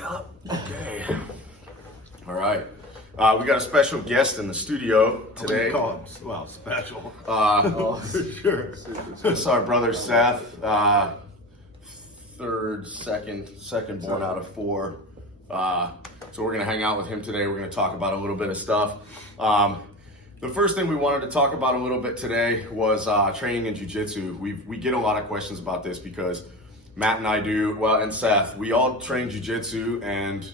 Yeah. Okay. All right. We got a special guest in the studio today. Well, special. For sure. It's our brother Seth. Second born out of four. So we're gonna hang out with him today. We're gonna talk about a little bit of stuff. The first thing we wanted to talk about a little bit today was training in jiu-jitsu. We get a lot of questions about this because Matt and I do, well, and Seth, we all train jiu-jitsu, and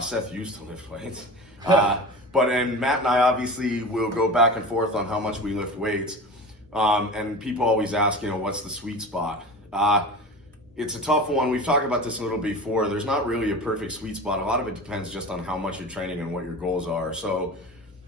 Seth used to lift weights. And Matt and I obviously will go back and forth on how much we lift weights. And people always ask, what's the sweet spot? It's a tough one. We've talked about this a little before. There's not really a perfect sweet spot. A lot of it depends just on how much you're training and what your goals are. So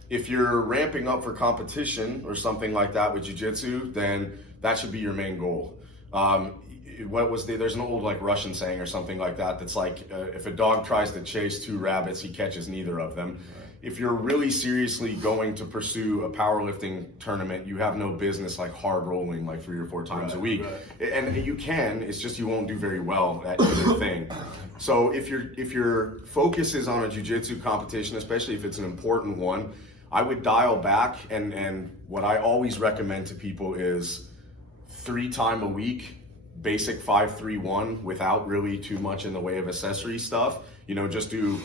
if you're ramping up for competition or something like that with jiu-jitsu, then that should be your main goal. There's an old Russian saying or something like that that's like, if a dog tries to chase two rabbits, he catches neither of them. If you're really seriously going to pursue a powerlifting tournament, you have no business hard rolling 3 or 4 times a week. Right. And you can, it's just you won't do very well at either thing. So if your focus is on a jiu-jitsu competition, especially if it's an important one, I would dial back, and what I always recommend to people is 3 times a week, basic 5-3-1 without really too much in the way of accessory stuff. Just do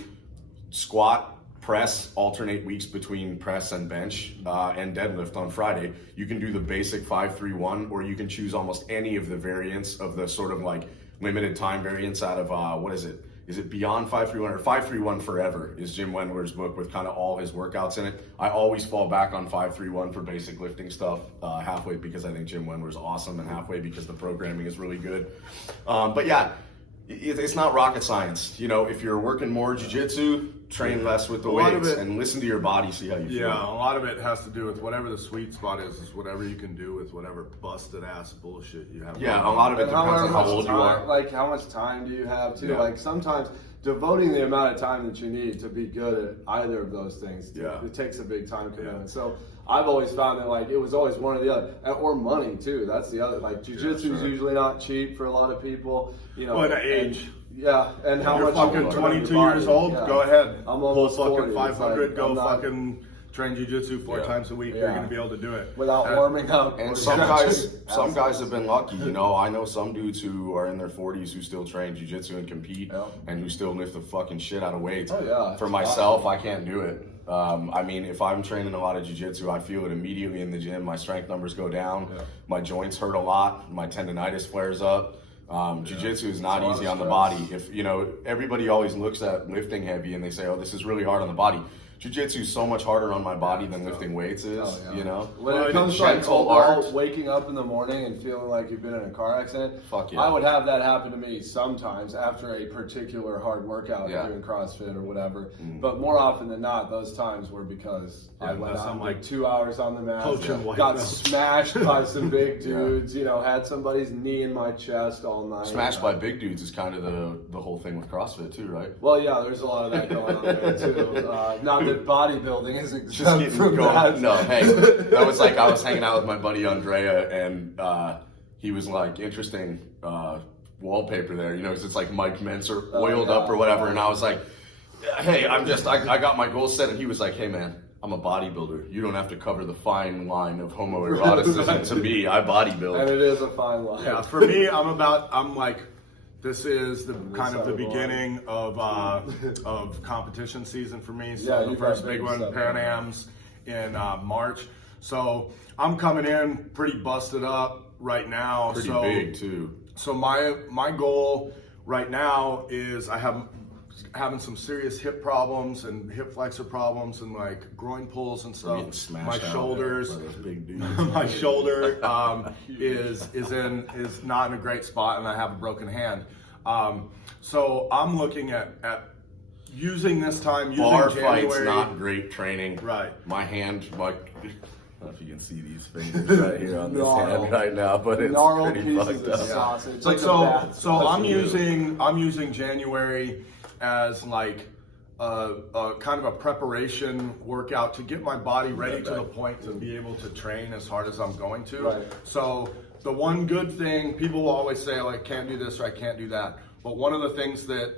squat, press, alternate weeks between press and bench, and deadlift on Friday. You can do the basic 5-3-1, or you can choose almost any of the variants of the sort of limited time variants out of, what is it? Is it Beyond 5-3-1 or 5-3-1 Forever is Jim Wendler's book with kind of all his workouts in it. I always fall back on 5-3-1 for basic lifting stuff, halfway because I think Jim Wendler's awesome, and halfway because the programming is really good. But yeah, it's not rocket science. If you're working more jiu-jitsu, train less with the weights and listen to your body, see how you feel. Yeah, a lot of it has to do with whatever the sweet spot is whatever you can do with whatever busted ass bullshit you have. Yeah, a lot of it depends on how old you are. How much time do you have too? Yeah. Sometimes devoting the amount of time that you need to be good at either of those things, it takes a big time commitment. Yeah. So I've always found that it was always one or the other, or money too. That's the other. Jiu-jitsu is usually not cheap for a lot of people. Well, the age. Yeah, and how you're much fucking 22 years old, go ahead. I'm almost pull 40. fucking 500, go fucking train jiu-jitsu 4 times a week. You're gonna be able to do it without warming up. And some guys have been lucky. I know some dudes who are in their 40s who still train jiu-jitsu and compete, and who still lift the fucking shit out of weights. Oh yeah. For myself, I can't do it. If I'm training a lot of jiu-jitsu, I feel it immediately in the gym. My strength numbers go down. Yeah. My joints hurt a lot. My tendonitis flares up. Jiu-jitsu is not easy on the body. If everybody always looks at lifting heavy and they say, oh, this is really hard on the body. Jiu-jitsu is so much harder on my body than lifting weights is. When it comes to waking up in the morning and feeling like you've been in a car accident, fuck yeah. I would have that happen to me sometimes after a particular hard workdoing doing CrossFit or whatever. But more often than not, those times were because I went out 2 hours on the mat, got smashed by some big dudes, had somebody's knee in my chest all night. Smashed by big dudes is kind of the whole thing with CrossFit too, right? Well, yeah, there's a lot of that going on there too. Not that bodybuilding is exempt from that. No, hey, that was I was hanging out with my buddy Andrea, and he was interesting wallpaper there, because it's Mike Menser oiled up or whatever, and I was like, hey, I got my goals set, and he was like, hey man, I'm a bodybuilder. You don't have to cover the fine line of homoeroticism to me. I bodybuild. And it is a fine line. Yeah, for me, this is the kind of the beginning of competition season for me. So the first big one, Pan Am's in March. So I'm coming in pretty busted up right now. Pretty big too. So my goal right now is having some serious hip problems and hip flexor problems and groin pulls and stuff. My shoulders, my shoulder is not in a great spot, and I have a broken hand. So I'm looking at using this time. Using Bar January. fight's not great training. Right. My hand, I don't know if you can see these fingers right here on this hand right now, but it's pretty fucked up. Sausage. So I'm using January as kind of a preparation workout to get my body ready to the point to be able to train as hard as I'm going to. Right. So the one good thing, people will always say, can't do this or I can't do that. But one of the things that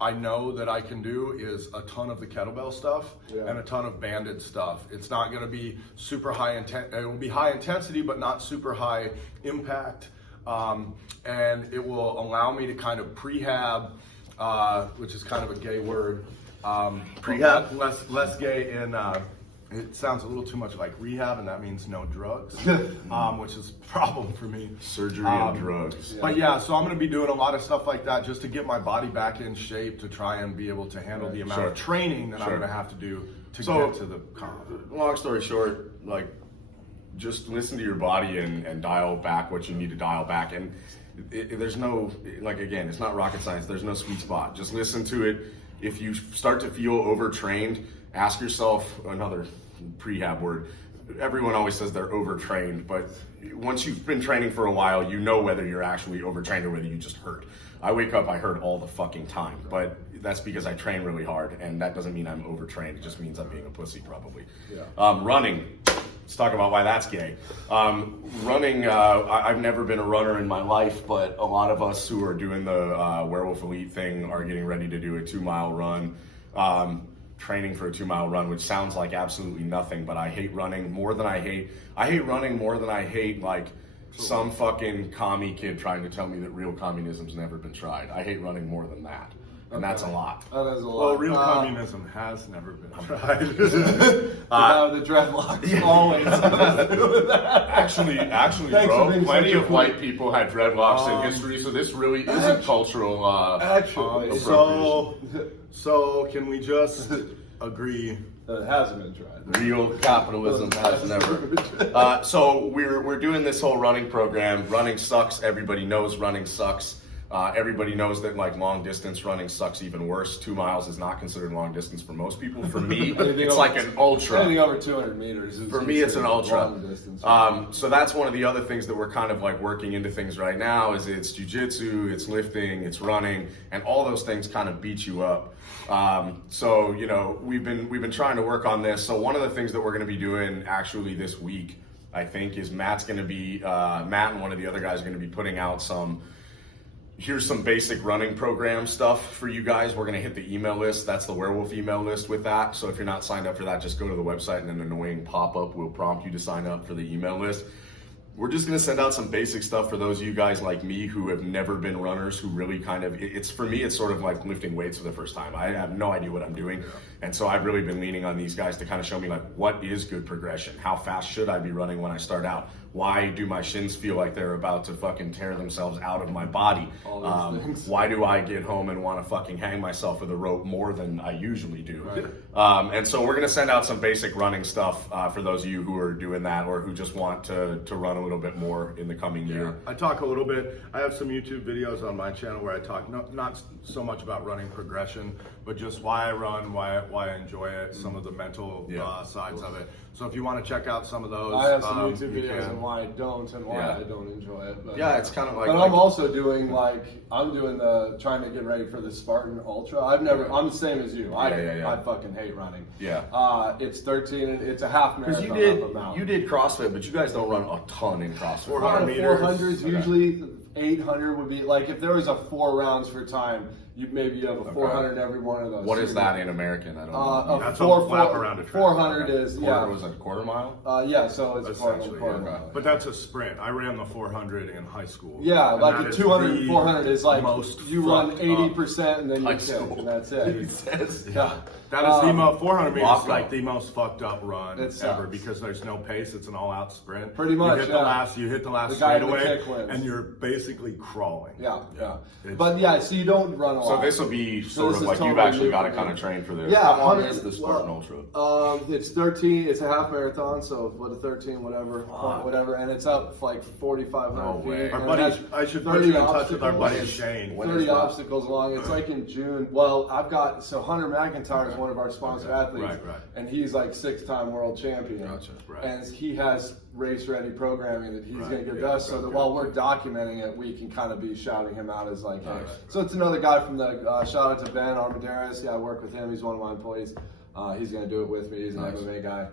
I know that I can do is a ton of the kettlebell stuff and a ton of banded stuff. It's not going to be super high intent. It will be high intensity, but not super high impact. And it will allow me to kind of prehab, which is kind of a gay word. Prehab, less gay in. It sounds a little too much like rehab, and that means no drugs, which is a problem for me. Surgery and drugs. But yeah, so I'm going to be doing a lot of stuff like that just to get my body back in shape to try and be able to handle the amount of training that I'm going to have to do to get to the comp. Long story short, like, just listen to your body and dial back what you need to dial back. And there's no, like, again, it's not rocket science. There's no sweet spot. Just listen to it. If you start to feel overtrained, ask yourself, another prehab word, everyone always says they're overtrained, but once you've been training for a while, you know whether you're actually overtrained or whether you just hurt. I wake up, I hurt all the fucking time, but that's because I train really hard, and that doesn't mean I'm overtrained. It just means I'm being a pussy, probably. Running. Let's talk about why that's gay. Running, I've never been a runner in my life, but a lot of us who are doing the Werewolf Elite thing are getting ready to do a 2-mile run. Training for a 2-mile run, which sounds like absolutely nothing, but I hate running more than I hate running more than I hate, like, some fucking commie kid trying to tell me that real communism's never been tried. I hate running more than that. And that's a lot. That is a lot. Well, real communism has never been tried. The dreadlocks always. Actually, bro, plenty of white people had dreadlocks in history, so this really isn't cultural. So can we just agree that it hasn't been tried? Real capitalism has never. So we're doing this whole running program. Running sucks. Everybody knows running sucks. Everybody knows that, like, long distance running sucks even worse. 2 miles is not considered long distance for most people. For me, it's like an ultra. Anything over 200 meters. For me, it's an ultra. Long distance. So that's one of the other things that we're kind of like working into things right now. Is it's jiu-jitsu, it's lifting, it's running, and all those things kind of beat you up. So you know, we've been trying to work on this. So one of the things that we're going to be doing actually this week, I think, is Matt and one of the other guys are going to be putting out some. Here's some basic running program stuff for you guys. We're going to hit the email list. That's the Werewolf email list with that. So if you're not signed up for that, just go to the website and an annoying pop-up will prompt you to sign up for the email list. We're just going to send out some basic stuff for those of you guys like me who have never been runners, who really kind of, it's for me, it's sort of like lifting weights for the first time. I have no idea what I'm doing. And so I've really been leaning on these guys to kind of show me, like, what is good progression? How fast should I be running when I start out? Why do my shins feel like they're about to fucking tear themselves out of my body? Why do I get home and want to fucking hang myself with a rope more than I usually do? Right. And so we're going to send out some basic running stuff for those of you who are doing that or who just want to run a little bit more in the coming year. I talk a little bit. I have some YouTube videos on my channel where I talk not so much about running progression, but just why I run, why I enjoy it, some of the mental sides of it. So if you want to check out some of those, I have some YouTube videos on why I don't and why I don't enjoy it. But, it's kind of like. But I'm also doing trying to get ready for the Spartan Ultra. I'm the same as you. I fucking hate running. Yeah. It's 13. It's a half marathon. You did CrossFit, but you guys don't run a ton in CrossFit. 400 meters. 400s usually. 800 would be like if there was a 4 rounds for time. You have a 400 every one of those. What is that in American? I don't know. That's a lap around a track. 400 is Was it a quarter mile? So it's a quarter mile. But that's a sprint. I ran the 400 in high school. Yeah, like a 200 and 400 is like you run 80% and then you kick, and that's it. That is the most 400 meters is like the most fucked up run ever because there's no pace. It's an all-out sprint. Pretty much. You hit the last straightaway, and you're basically crawling. Yeah. But so you don't run a lot. So this will be sort of like you've actually got to kind of train for this. Yeah. How long is the Spartan Ultra? It's 13. It's a half marathon, so what a 13, whatever, and it's up like 4,500 feet. Our buddy, I should put you in touch with our buddy Shane. 30 obstacles long. It's like in June. Well, Hunter McIntyre is one of our sponsor athletes, and he's like 6-time world champion. And he has race-ready programming that he's going to give us, so that while we're documenting it, we can kind of be shouting him out as like, hey. So it's another guy from the shout out to Ben Armendariz. I work with him. He's one of my employees. He's going to do it with me. He's an MMA guy.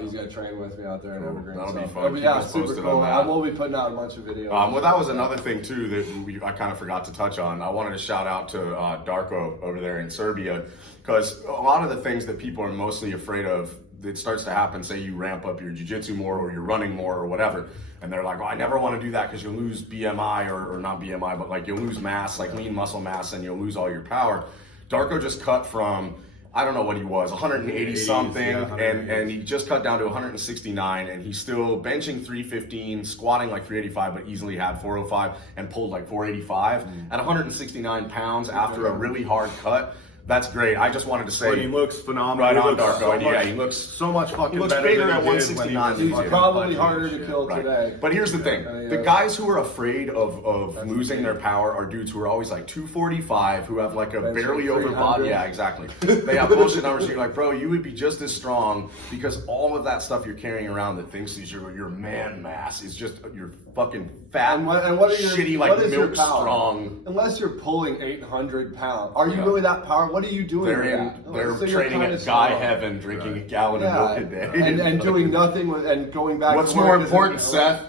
He's going to train with me out there in Evergreen. That'll be So, fun. Keep us super posted cool. on that. I will be putting out a bunch of videos. Well, that was another thing too that I kind of forgot to touch on. I wanted to shout out to Darko over there in Serbia, because a lot of the things that people are mostly afraid of, it starts to happen. Say you ramp up your jiu-jitsu more, or you're running more, or whatever, and they're like, "Oh, I never want to do that because you'll lose BMI or not BMI, but like you'll lose mass, like lean muscle mass, and you'll lose all your power." Darko just cut from, I don't know what he was, 180 something, and he just cut down to 169, and he's still benching 315, squatting like 385, but easily had 405 and pulled like 485 at 169 pounds after a really hard cut. That's great. I just wanted to say, he looks phenomenal. Right on, He looks Darko. he looks so much fucking he looks better bigger than at he did when he 169 was than he He's did. probably harder to kill today. But here's the thing. The guys who are afraid of losing their power are dudes who are always like 245, who have like a barely over body. Yeah, exactly. They have bullshit numbers. And you're like, bro, you would be just as strong, because all of that stuff you're carrying around that thinks is your man mass is just your fucking fat, and what are your, shitty, like what is your milk power? Strong. Unless you're pulling 800 pounds. Are you really that power? What are you doing? They're training at Guy Heaven, drinking a gallon of milk a day. And doing nothing with, and going back. What's more important, Seth?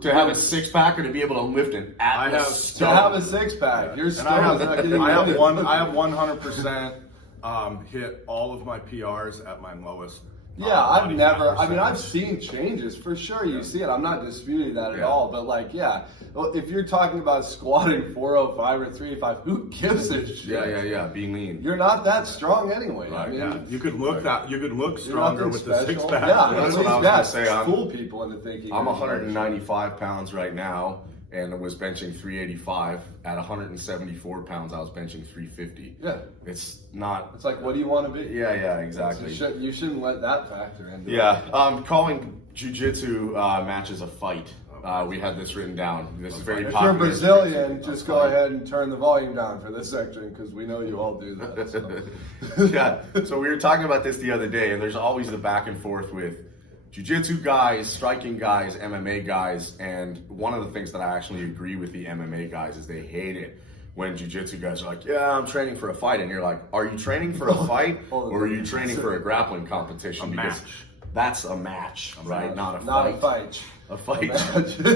To have a six pack or to be able to lift an Atlas? To have a six pack. You're still I have 100% hit all of my PRs at my lowest. Yeah, I've never, I mean, I've seen changes, for sure you see it. I'm not disputing that at all, but like, yeah, well, if you're talking about squatting 405 or 385, who gives a shit? Yeah, being lean. You're not that strong anyway. Right, I mean, you could look stronger with the six pack. Yeah, that's what I was going to say. Fool people into thinking. I'm 195 pounds right now, and was benching 385. At 174 pounds, I was benching 350. Yeah. It's not... It's like, what do you want to be? Yeah, exactly. You shouldn't let that factor in. Calling jiu-jitsu matches a fight. We had this written down. This is very popular. If you're Brazilian, just go ahead and turn the volume down for this section, because we know you all do that. So. So we were talking about this the other day, and there's always the back and forth with jiu-jitsu guys, striking guys, MMA guys, and one of the things that I actually agree with the MMA guys is they hate it when jiu-jitsu guys are like, yeah, I'm training for a fight, and you're like, are you training for a fight, or are you training for a grappling competition? Because that's a match, right? Not a fight. Not a fight. A fight.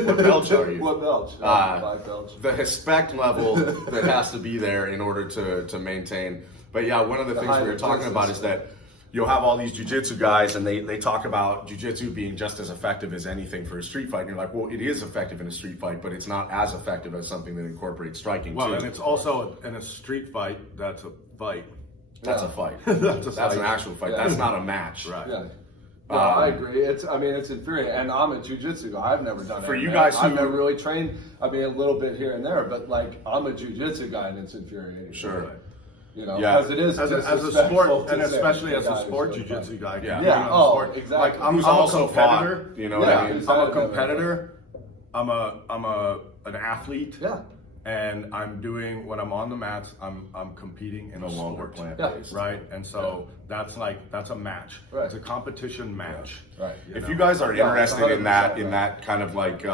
What belch are you? What belch? 5 belch. The respect level that has to be there in order to maintain. But yeah, one of the things we were talking about is that you'll have all these jiu-jitsu guys, and they talk about jiu-jitsu being just as effective as anything for a street fight. And you're like, well, it is effective in a street fight, but it's not as effective as something that incorporates striking. Well, and it's also in a street fight, that's a fight. That's a fight. That's an actual fight. That's not a match. Right. Yeah. No, I agree. It's infuriating. And I'm a jiu-jitsu guy. I've never done it. For you guys I've never really trained. I mean, a little bit here and there, but like, I'm a jiu-jitsu guy, and it's infuriating. Sure. You know, because it is as a sport, and especially as a sport jiu-jitsu guy. Exactly. Like I'm also a competitor. You know what I mean? I'm a competitor. I'm an athlete. Yeah. And I'm doing, when I'm on the mats, I'm competing in a longer plant base, right? And so that's a match. Right. It's a competition match. Right. If you guys are interested in that kind of like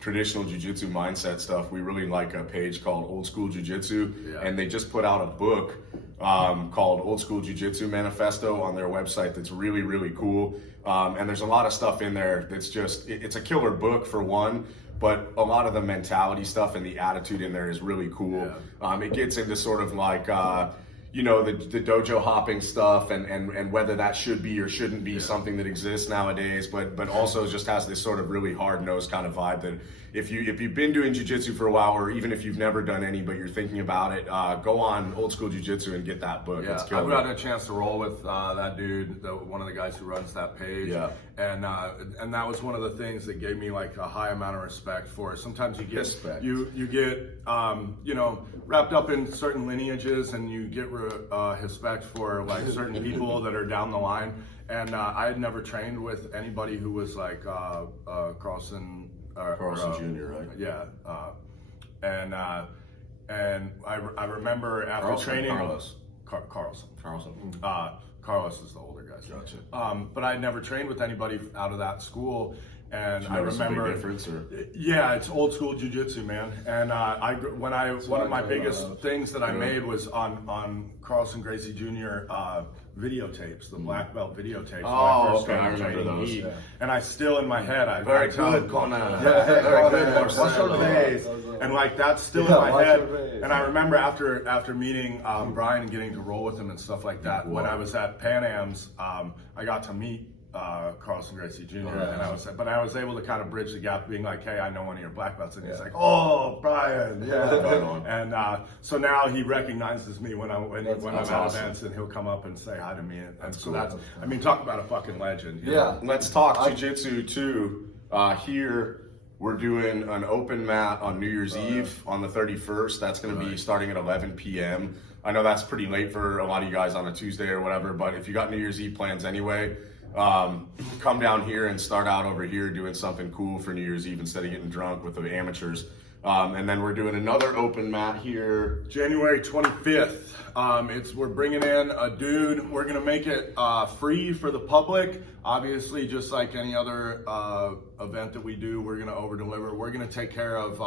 traditional jiu-jitsu mindset stuff, we really like a page called Old School Jiu-Jitsu, and they just put out a book called Old School Jiu-Jitsu Manifesto on their website that's really, really cool. And there's a lot of stuff in there that's just, it's a killer book for one, but a lot of the mentality stuff and the attitude in there is really cool. Yeah. It gets into sort of like, the dojo hopping stuff and whether that should be or shouldn't be something that exists nowadays, but also just has this sort of really hard-nosed kind of vibe that if you've been doing jiu-jitsu for a while, or even if you've never done any but you're thinking about it, go on Old School Jiu-Jitsu and get that book. Yeah, I've gotten a chance to roll with that dude, one of the guys who runs that page. Yeah. And that was one of the things that gave me like a high amount of respect for it. Sometimes you get respect. You get wrapped up in certain lineages, and you get respect for like certain people that are down the line. And I had never trained with anybody who was like Carlson Jr., right? Yeah. And I remember after training Carlson. Carlos is the older guy. Gotcha. But I had never trained with anybody out of that school, And I remember a big difference, or? Yeah, it's old school jiu-jitsu, man. And one of my biggest things that I made was on Carlson Gracie Jr. Videotapes, the black belt videotapes. Oh, okay, I remember those. Yeah. And I still in my head, very good, Conan. Very good, Marcelo. And like that's still in my head. And I remember after meeting Brian and getting to roll with him and stuff like that. When I was at Pan Am's, I got to meet Carlson Gracie Jr. And I was able to kind of bridge the gap, being like, hey, I know one of your black belts, and he's like, oh, Brian, and so now he recognizes me when I'm at events, and he'll come up and say hi to me, and so that's I mean, talk about a fucking legend. You know? Let's talk jiu-jitsu too. Here we're doing an open mat on New Year's Eve on the 31st. That's going to be starting at 11 p.m. I know that's pretty late for a lot of you guys on a Tuesday or whatever, but if you got New Year's Eve plans anyway, come down here and start out over here doing something cool for New Year's Eve instead of getting drunk with the amateurs. And then we're doing another open mat here January 25th. We're bringing in a dude. We're gonna make it free for the public. Obviously, just like any other event that we do, we're gonna over deliver. We're gonna take care of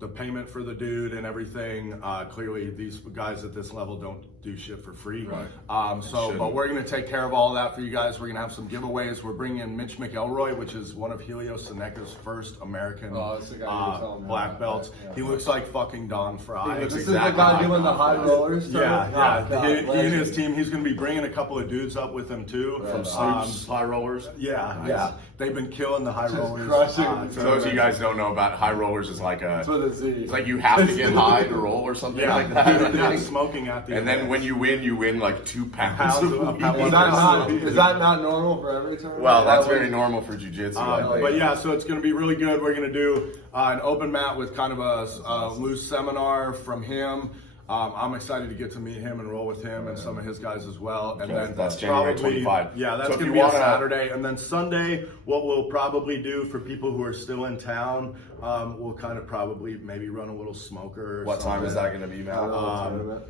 the payment for the dude and everything. Clearly, these guys at this level don't do shit for free. Right. But we're going to take care of all of that for you guys. We're going to have some giveaways. We're bringing in Mitch McElroy, which is one of Helio Seneca's first American black belts. Yeah. He looks like fucking Don Fry. This is the guy doing the high rollers. He and his team. He's going to be bringing a couple of dudes up with him too. From Snoop's high rollers. Yeah. They've been killing the high rollers. For those of you guys who don't know about high rollers, is like it's like you have to get high to roll or something like that. Yeah, smoking at the and then when you win like 2 pounds of weed. Is that not normal for every time? Well, that's very normal for jiu-jitsu. But yeah, so it's going to be really good. We're going to do an open mat with kind of a loose seminar from him. I'm excited to get to meet him and roll with him and some of his guys as well. And then that's January 25. Yeah, that's going to be a Saturday. And then Sunday, what we'll probably do for people who are still in town, we'll kind of probably maybe run a little smoker. What time is that going to be, Matt?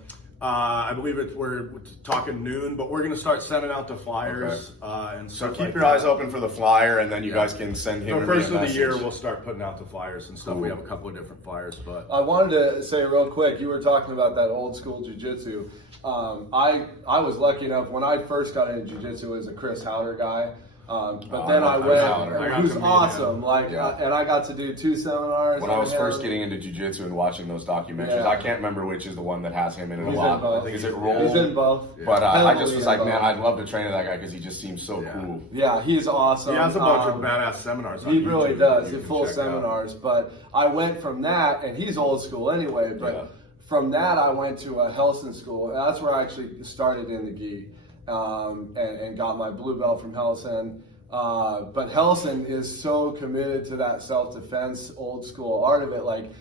I believe we're talking noon, but we're going to start sending out the flyers. And so keep your eyes open for the flyer, and then you guys can send him. The first of the year, we'll start putting out the flyers and stuff. Cool. We have a couple of different flyers, but I wanted to say real quick. You were talking about that old school jiu-jitsu. I was lucky enough when I first got into jiu-jitsu as a Chris Howder guy. But then I went, who's awesome, and I got to do 2 seminars. When I was first getting into jiu-jitsu and watching those documentaries, I can't remember which is the one that has him in it a lot. I think is it Roll? He's in both. But I just was like, man, I'd love to train with that guy because he just seems so cool. Yeah, he's awesome. He has a bunch of badass seminars. He really does, full seminars. But I went from that, and he's old school anyway, but from that I went to a Helson school. That's where I actually started in the gi and got my blue belt from Helson. But Helson is so committed to that self-defense, old school art of it. Like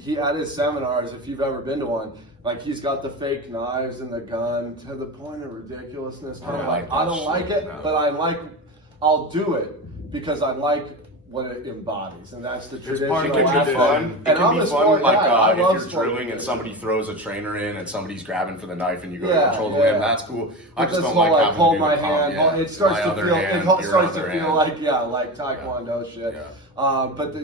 he at his seminars, if you've ever been to one, like he's got the fake knives and the gun to the point of ridiculousness. I don't like it, but I'll do it because I like what it embodies, and that's the traditional. It can be fun. It can be fun, like if you're drilling and somebody throws a trainer in and somebody's grabbing for the knife and you go to control the limb. That's cool. I just don't like having to hold my hand. It starts to feel. It starts to feel like Taekwondo shit. But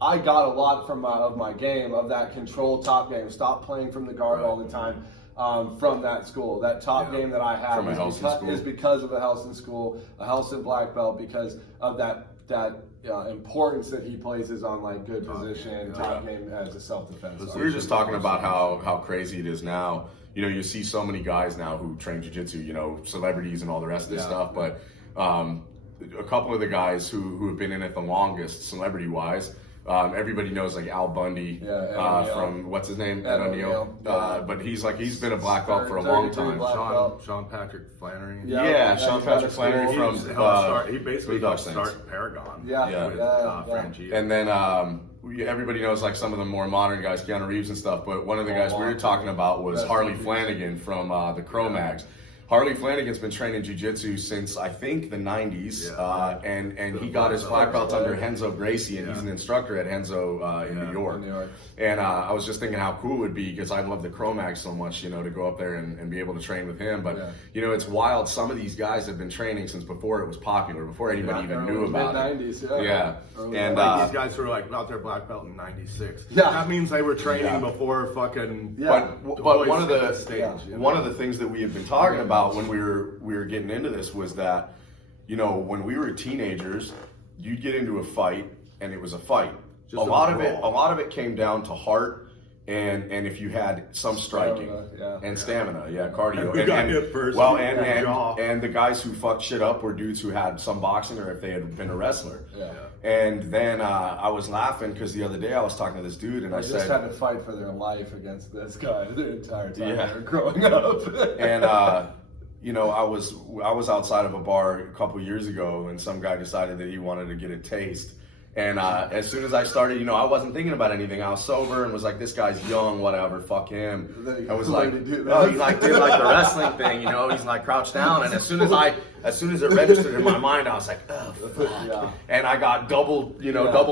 I got a lot of my game, of that control top game. Stop playing from the guard all the time. From that school, that top game that I had is because of the Helson school, a Helson black belt, because of that importance that he places on like good position, top game as a self-defense. We were just talking about how crazy it is now. You know, you see so many guys now who train jiu-jitsu, you know, celebrities and all the rest of this stuff, but a couple of the guys who have been in it the longest, celebrity-wise, everybody knows like Al Bundy from what's his name, Ed O'Neill. But he's been a black belt for a long time. Sean Patrick Flannery. Sean Patrick Flannery from he basically helped start Paragon. And then everybody knows like some of the more modern guys, Keanu Reeves and stuff. But one of the guys we were talking about was Harley Flanagan from the Cro-Mags. Harley Flanagan's been training jiu-jitsu since I think the 90s, and he got his black belt under Renzo Gracie, and he's an instructor at Renzo in New York. And I was just thinking how cool it would be, because I love the Cro-Mags so much, you know, to go up there and be able to train with him. But you know, it's wild. Some of these guys have been training since before it was popular, before anybody even knew about it. And these guys were like got their black belt in '96. That means they were training before fucking. But one of the things that we had been talking about when we were getting into this was that, you know, when we were teenagers, you'd get into a fight and it was a fight. A lot of it came down to heart and if you had some striking and stamina, cardio. And got hit first. Well, and the guys who fucked shit up were dudes who had some boxing or if they had been a wrestler. And then I was laughing because the other day I was talking to this dude and I said, just had to fight for their life against this guy the entire time they were growing up. And you know, I was outside of a bar a couple years ago and some guy decided that he wanted to get a taste. And as soon as I started, you know, I wasn't thinking about anything. I was sober and was like, this guy's young, whatever, fuck him. I was like, oh, he like did like the wrestling thing, you know, he's like crouched down. And as soon as it registered in my mind, I was like, oh, fuck. And I got double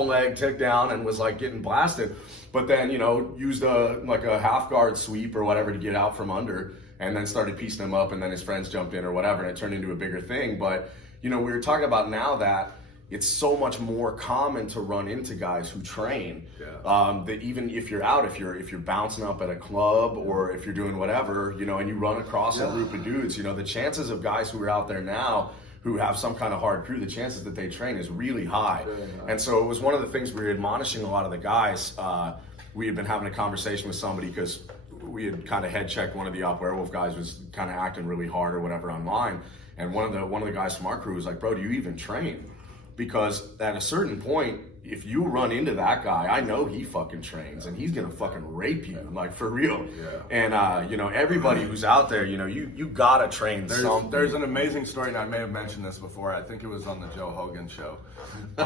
leg tick down and was like getting blasted. But then, you know, used like a half guard sweep or whatever to get out from under, and then started piecing him up, and then his friends jumped in or whatever, and it turned into a bigger thing. But, you know, we were talking about now that it's so much more common to run into guys who train. That even if you're out, if you're bouncing up at a club or if you're doing whatever, you know, and you run across a group of dudes, you know, the chances of guys who are out there now who have some kind of hard crew, the chances that they train is really high. And so it was one of the things we were admonishing a lot of the guys. We had been having a conversation with somebody because we had kind of head checked one of the Op Werewolf guys was kind of acting really hard or whatever online. And one of the guys from our crew was like, bro, do you even train? Because at a certain point, if you run into that guy, I know he fucking trains and he's gonna fucking rape you, like for real. And you know, everybody who's out there, you know, you gotta train something. There's an amazing story, and I may have mentioned this before. I think it was on the Joe Hogan show. It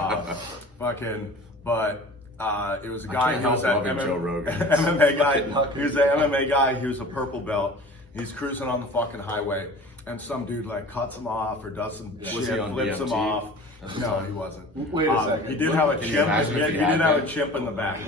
was a guy who was an MMA guy. He was an MMA guy. He was a purple belt. He's cruising on the fucking highway, and some dude like cuts him off or does some shit, flips him off. No, he wasn't. Wait a second. He did have a chimp. He did have a chimp in the back.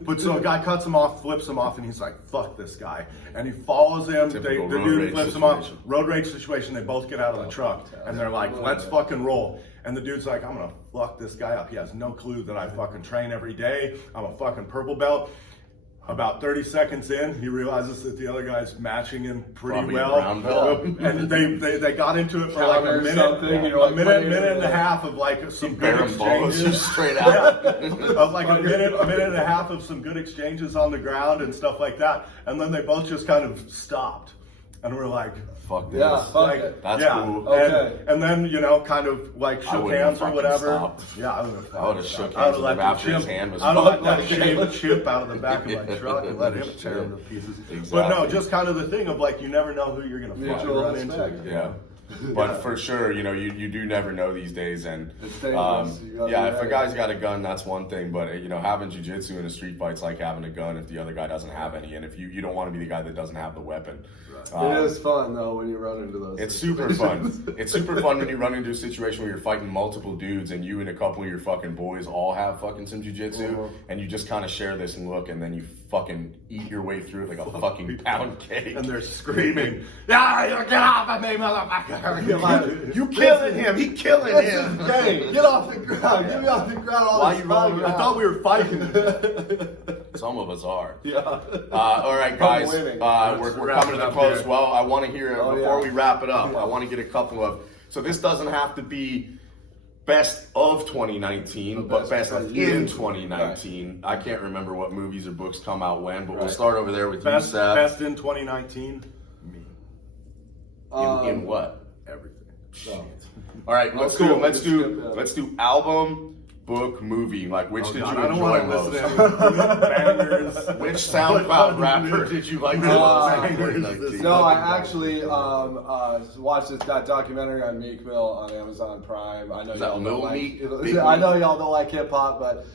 But so a guy cuts him off, flips him off, and he's like, "Fuck this guy!" And he follows him. The dude flips him off. Road rage situation. They both get out of the truck, and they're like, "Let's fucking roll." And the dude's like, "I'm gonna fuck this guy up." He has no clue that I fucking train every day. I'm a fucking purple belt. About 30 seconds in, he realizes that the other guy's matching him pretty well. And they got into it for like a minute and a half of like some good exchanges. Straight out. Of like a minute and a half of some good exchanges on the ground and stuff like that. And then they both just kind of stopped. And we're like, fuck this. Yeah, fuck it. That's cool. Okay. And then, you know, kind of like shook hands or whatever. Stopped. Yeah, I would have shook hands with him after his hand was I would have let the chip out of the back of my truck and let him tear him to pieces. Exactly. But no, just kind of the thing of like, you never know who you're going to fucking run into. Yeah. But for sure, you know, you do never know these days, and if a guy's got a gun, that's one thing. But you know, having jiu-jitsu in a street fight's like having a gun if the other guy doesn't have any, and if you don't want to be the guy that doesn't have the weapon. It is fun though when you run into those. It's super fun. It's super fun when you run into a situation where you're fighting multiple dudes, and you and a couple of your fucking boys all have fucking some jiu-jitsu, and you just kind of share this and look, and then you fucking eat your way through it like a fucking pound cake, and they're screaming, "Yeah, get off of me, motherfucker!" You killing him? He killing him? Hey, get off the ground! Get me off the ground! Why you running? I thought we were fighting. Some of us are. Yeah. All right, guys. We're coming to the close. Well, I want to hear before we wrap it up. I want to get a couple of. So this doesn't have to be best of 2019, but best in 2019. I can't remember what movies or books come out when, but we'll start over there with you, Seth. Best in 2019. Me. In what? Everything. All right, let's do album, book, movie. Like which did you enjoy most? Which SoundCloud rapper did you like most? No, I actually watched that documentary on Meek Mill on Amazon Prime. I know y'all don't like hip hop, but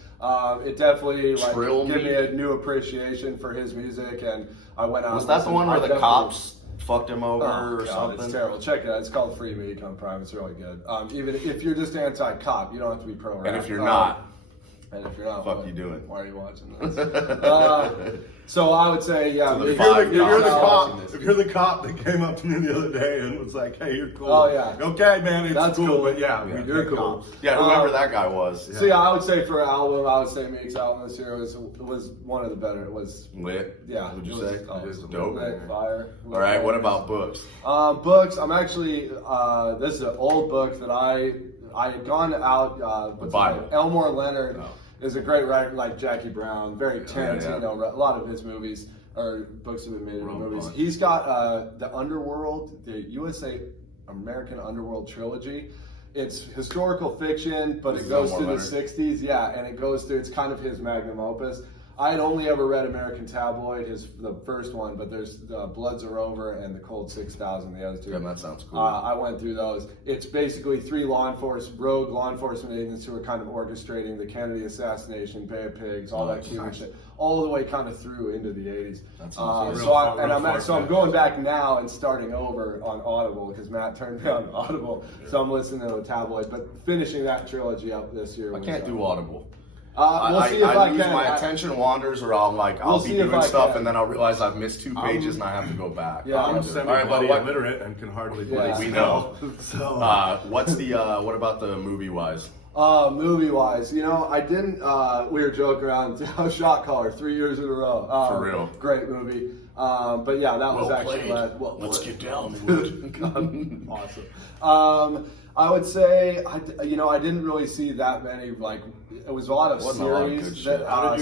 it definitely gave me a new appreciation for his music, and I went out. Was that the one where the cops fucked him over or something. It's terrible. Check it out. It's called Free Meek on Prime. It's really good. Even if you're just anti-cop, you don't have to be pro-rap. And if you're not, what you doing? Why are you watching this? So I would say, yeah. If you're the cop that came up to me the other day and was like, "Hey, you're cool." Oh yeah. Okay, man, it's cool. But you're cool. Yeah, whoever that guy was. So yeah, I would say for album, I would say Meek's album this year was one of the better. It was lit. Yeah. Would you say? It was dope. Lit, fire. All right. What about books? Books. I'm actually. This is an old book that I had gone out. Elmore Leonard. Oh. Is a great writer like Jackie Brown, very Tarantino. A lot of his movies or books have been made into movies. He's got the Underworld, the American Underworld trilogy. It's historical fiction, but it goes through the 60s. Yeah, and it goes through. It's kind of his magnum opus. I had only ever read American Tabloid, the first one, but there's Bloods Are Over and The Cold 6000, the other two. Yeah, that sounds cool. I went through those. It's basically three rogue law enforcement agents who are kind of orchestrating the Kennedy assassination, Bay of Pigs, all that Cuban shit, all the way kind of through into the 80s. That sounds I'm going back now and starting over on Audible because Matt turned me on Audible, so I'm listening to a Tabloid, but finishing that trilogy up this year. I can't do Audible. We'll see if I can. My attention wanders, or I'll be doing stuff, and then I'll realize I've missed 2 pages and I have to go back. Yeah, I'm semi-buddy illiterate and can hardly play. Yeah. We know. So, what about the movie-wise? Movie-wise, I didn't. We were joking around. Shot Caller 3 years in a row. For real, great movie. But yeah, that was actually let's get down to it. Awesome. I would say I didn't really see that many it was a lot of series. How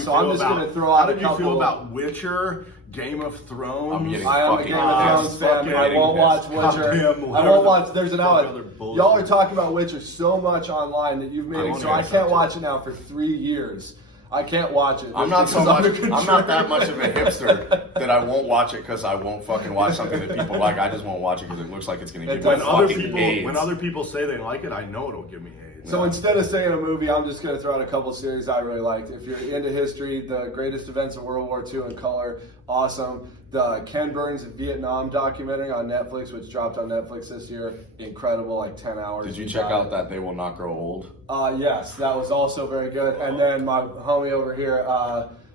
did you feel about Witcher, Game of Thrones? I am a Game of Thrones fan. I won't watch Witcher. I won't watch. There's an outlet. Y'all are talking about Witcher so much online that you've made it so I can't watch it now for 3 years. I can't watch it. I'm not that much of a hipster that I won't watch it because I won't fucking watch something that people like. I just won't watch it because it looks like it's going to give me fucking AIDS. When other people say they like it, I know it'll give me AIDS. So instead of saying a movie, I'm just going to throw out a couple series I really liked. If you're into history, the greatest events of World War II in color, awesome. The Ken Burns Vietnam documentary on Netflix, which dropped on Netflix this year, incredible, 10 hours. Did you check out that They Will Not Grow Old? Yes, that was also very good. And then my homie over here,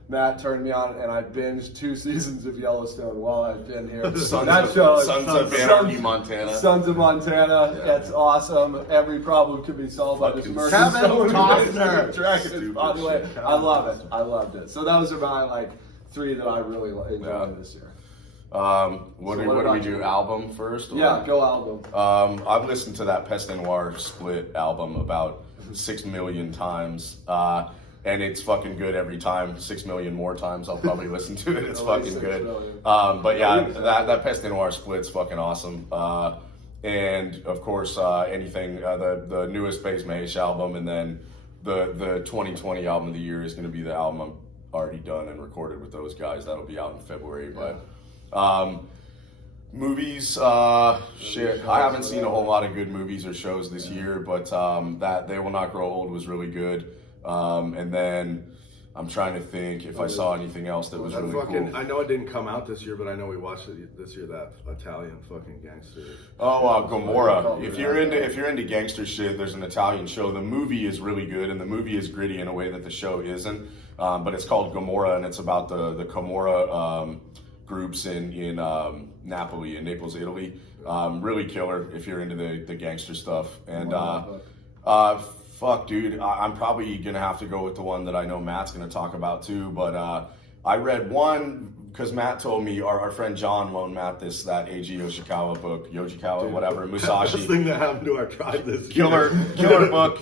Matt, turned me on, and I binged 2 seasons of Yellowstone while I've been here. Sons of Anarchy, Montana. Sons of Montana. Yeah. That's awesome. Every problem could be solved by this murder. Kevin Costner. By the way, I love it. I loved it. So that was about 3 that I really enjoyed this year. What do we do? Album first? Or? Yeah, go album. I've listened to that Peste Noir Split album about 6 million times. And it's fucking good every time. 6 million more times I'll probably listen to it. It's fucking good. But yeah, that Peste Noir Split's fucking awesome. And of course, anything, the newest Bass Mahesh album, and then the 2020 album of the year is going to be the album I'm already done and recorded with those guys. That'll be out in February. But movies, shit. I haven't seen a whole lot of good movies or shows this year, but that They Will Not Grow Old was really good. And then I'm trying to think if I saw anything else that was really cool. I know it didn't come out this year, but I know we watched it this year. That Italian fucking gangster. Gomorrah. If you're into gangster shit, there's an Italian show. The movie is really good, and the movie is gritty in a way that the show isn't. But it's called Gomorrah, and it's about the Camorra groups in Napoli, in Naples, Italy. Really killer if you're into the gangster stuff. And fuck, dude, I'm probably going to have to go with the one that I know Matt's going to talk about too, but I read one, because Matt told me, our friend John loaned Matt that Eiji Yoshikawa book, whatever, Musashi. Best thing that happened to our tribe this year. Killer book,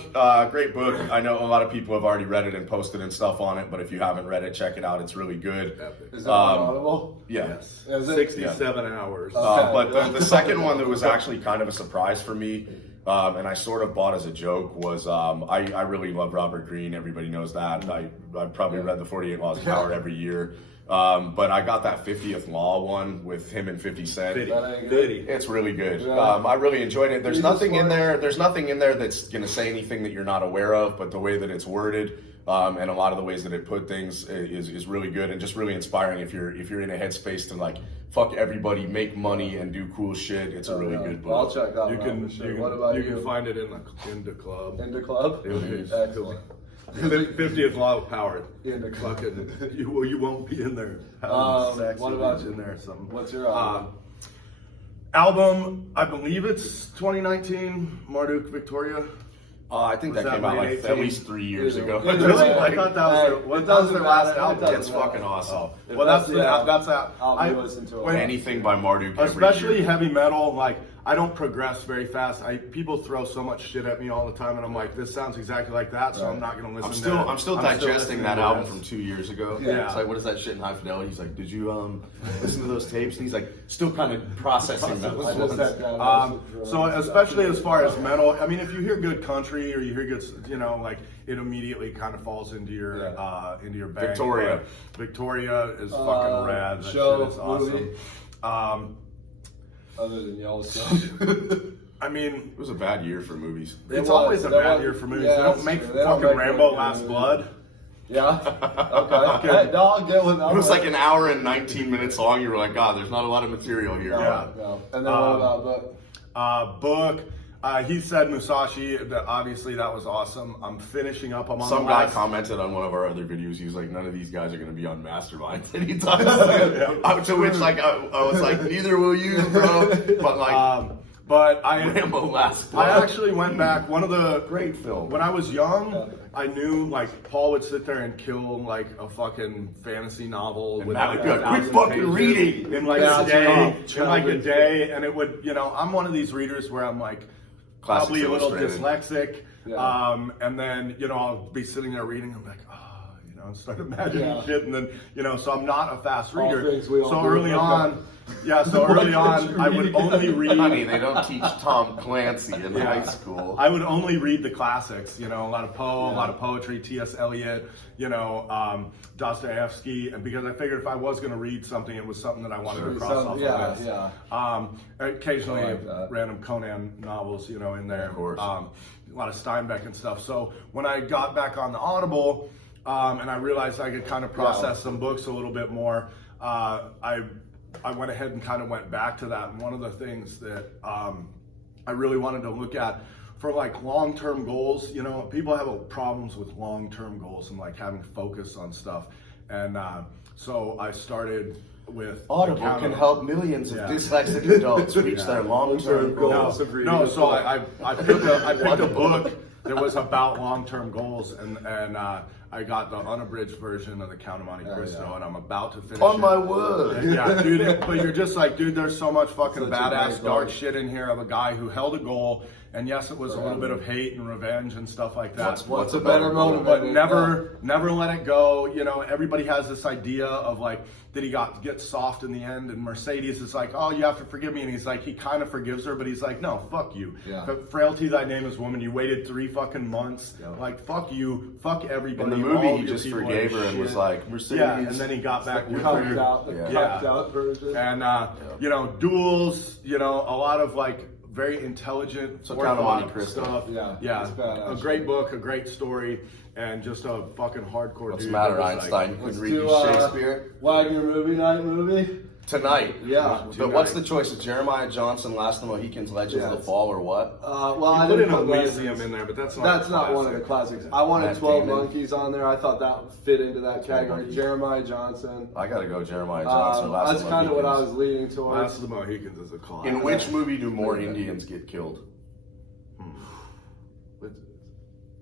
great book. I know a lot of people have already read it and posted and stuff on it, but if you haven't read it, check it out. It's really good. Is that on Audible? Yeah. Yes. 67 hours. But the second one that was actually kind of a surprise for me, and I sort of bought as a joke, was I really love Robert Greene. Everybody knows that. I've probably read the 48 Laws of Power every year. But I got that 50th Law one with him and 50 Cent. It's really good. Yeah. I really enjoyed it. There's nothing in there that's going to say anything that you're not aware of, but the way that it's worded, And a lot of the ways that it put things is really good and just really inspiring if you're in a headspace to like fuck everybody, make money, and do cool shit. It's a really good book. I'll check that You one can, out for sure. you can, What about you you? can find it in the Indie Club. Into club? Excellent. 50th Law of Power. Into club. Fucking, you won't be in there. What about you? In there? Something. What's your album? Album, I believe it's 2019, Marduk Victoria. I think that came out like at least 3 years ago. I thought that was their last album. It's fucking awesome. Well, that's I'll be listening to it. Anything by Marduk, especially heavy metal. Like, I don't progress very fast. People throw so much shit at me all the time, and I'm like, this sounds exactly like that, so I'm not gonna listen to it. I'm still digesting that album from 2 years ago. Yeah. It's like, what is that shit in High Fidelity? He's like, did you listen to those tapes? And he's like, still kind of processing those ones. So especially as far as metal, I mean, if you hear good country or you hear good, like it immediately kind of falls into your bag. Victoria is fucking rad. That shit is awesome. Other than Yellowstone. I mean, it was a bad year for movies. It's always a bad year for movies. They don't make fucking Rambo Last Blood. Yeah. Okay. Hey, no, I'll get one. It was like an hour and 19 minutes long. You were like, God, there's not a lot of material here. No. And then what about book? Book. He said Musashi. Obviously, that was awesome. I'm finishing up. I'm on Some the guy last. commented on one of our other videos. He was like, "None of these guys are going to be on Mastermind." And he talks to which, like, I was like, "Neither will you, bro." But like, Rambo Last Blood. I actually went back. One of the great film. When I was young, I knew like Paul would sit there and kill like a fucking fantasy novel with like quit fucking reading in like a day, and it would, I'm one of these readers where I'm like. Probably a little dyslexic, and then I'll be sitting there reading. I'm like, and start imagining shit, and then so I'm not a fast reader. So early on, I would only read. Honey, they don't teach Tom Clancy in high school. I would only read the classics. A lot of Poe, a lot of poetry, T.S. Eliot, Dostoevsky, and because I figured if I was going to read something, it was something that I wanted to cross off the list. Occasionally, random Conan novels, in there. Of course. A lot of Steinbeck and stuff. So when I got back on the Audible, and I realized I could kind of process some books a little bit more, I went ahead and kind of went back to that. And one of the things that I really wanted to look at for like long-term goals, people have problems with long-term goals and like having focus on stuff. And so I started with Audible can help millions of dyslexic adults reach their long-term goals. So I picked a book that was about long-term goals, and I got the unabridged version of the Count of Monte Cristo, and I'm about to finish On my word. Yeah, dude, but you're just like, dude, there's so much fucking badass dark shit in here of a guy who held a goal, and yes, it was a little bit of hate and revenge and stuff like that. What's a better motive? But never let it go. Everybody has this idea of like, did he get soft in the end? And Mercedes is like, oh, you have to forgive me. And he's like, he kind of forgives her, but he's like, no, fuck you. Yeah. Frailty thy name is woman. You waited 3 fucking months. Yeah. Like, fuck you. Fuck everybody. In the movie, he just forgave her and was like, Mercedes. Yeah, and then he got back with her. Out version. And, duels, a lot of like very intelligent Count of Monte Cristo stuff. Yeah. A great book, a great story. And just a fucking hardcore What's dude. the matter, Einstein? You couldn't read Shakespeare? Wagner movie night movie? Tonight. Yeah. But what's the choice? Is Jeremiah Johnson, Last of the Mohicans, Legends of the Fall, or what? I put in Elysium in there, but that's not one of the classics. I wanted 12 Monkeys on there. I thought that fit into that category. Jeremiah Johnson. I gotta go Jeremiah Johnson. That's kind of what I was leaning towards. Last of the Mohicans is a classic. In which movie do more Indians get killed?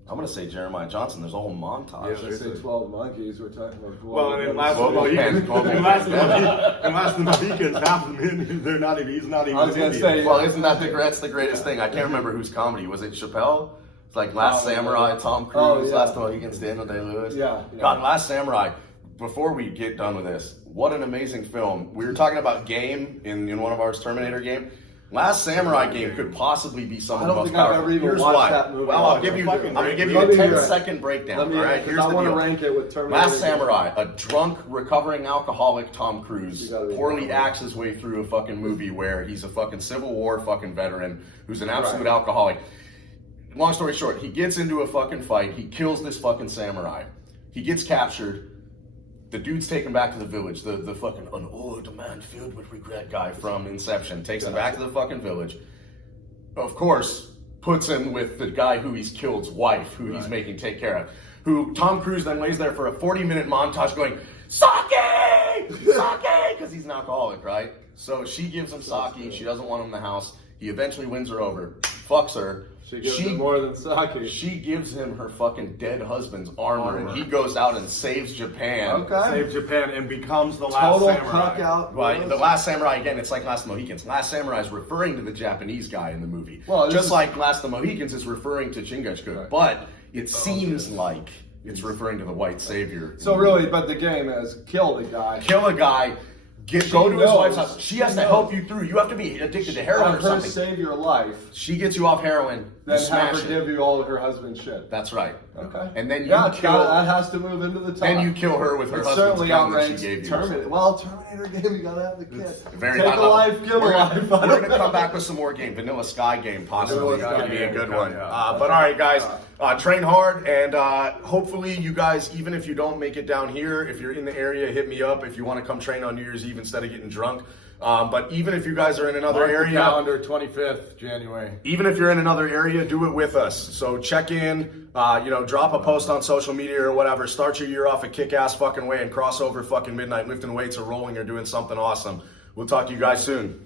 I'm gonna say Jeremiah Johnson. There's a whole montage. Yeah, let's say 12 Monkeys. We're talking about 12. Well, and in Last of the Mohicans, half of them, they're not even. He's not even. I was gonna say. Well, isn't that's the greatest thing? I can't remember whose comedy was it. Chappelle. It's like Last Samurai, Tom Cruise, Last of the Mohicans, Daniel Day-Lewis. Yeah. God, Last Samurai. Before we get done with this, what an amazing film. We were talking about game in one of ours, Terminator game. Last Samurai game could possibly be some of the most powerful. Here's why. That movie. Well, I'm gonna give you a 10-second breakdown. All right, here's the deal. I want to rank it with Terminator. Last Samurai, a drunk, recovering alcoholic Tom Cruise poorly acts his way through a fucking movie where he's a fucking Civil War fucking veteran who's an absolute alcoholic. Long story short, he gets into a fucking fight. He kills this fucking samurai. He gets captured. The dude's taken back to the village. The fucking an old man filled with regret guy from Inception takes him back to the fucking village. Of course, puts him with the guy who he's killed's wife, who he's making take care of. Who Tom Cruise then lays there for a 40-minute montage going, "Sake! Sake!" Because he's an alcoholic, right? So she gives him sake. She doesn't want him in the house. He eventually wins her over, fucks her. She gives him more than sake. She gives him her fucking dead husband's armor, and he goes out and saves Japan. Okay. Saves Japan and becomes the last samurai. Out. Right, the last samurai, again, it's like Last of the Mohicans. Last Samurai is referring to the Japanese guy in the movie. Well, just like Last of the Mohicans is referring to Chingachgook. Right. But it seems like it's referring to the white savior. So really, but the game is kill the guy. Kill a guy. Go to his wife's house. She has to help you through. You have to be addicted to heroin or something. Save your life. She gets you off heroin. Then smash have her give you all of her husband's shit. That's right. Okay. And then you kill. That has to move into the top. Then you kill her with her It husband's certainly gun that she outranks gave you. Terminator. Well, Terminator game, you gotta have the kid. Very Take high a level. life, give a life. We're gonna come back with some more game. Vanilla Sky game, possibly. Vanilla Sky Could be a game, good one. yeah. But all right, guys, train hard, and hopefully you guys, even if you don't make it down here, if you're in the area, hit me up if you want to come train on New Year's Eve instead of getting drunk. But even if you guys are in another area, calendar 25th January. Even if you're in another area, do it with us. So check in, drop a post on social media or whatever. Start your year off a kick-ass fucking way and cross over fucking midnight lifting weights or rolling or doing something awesome. We'll talk to you guys soon.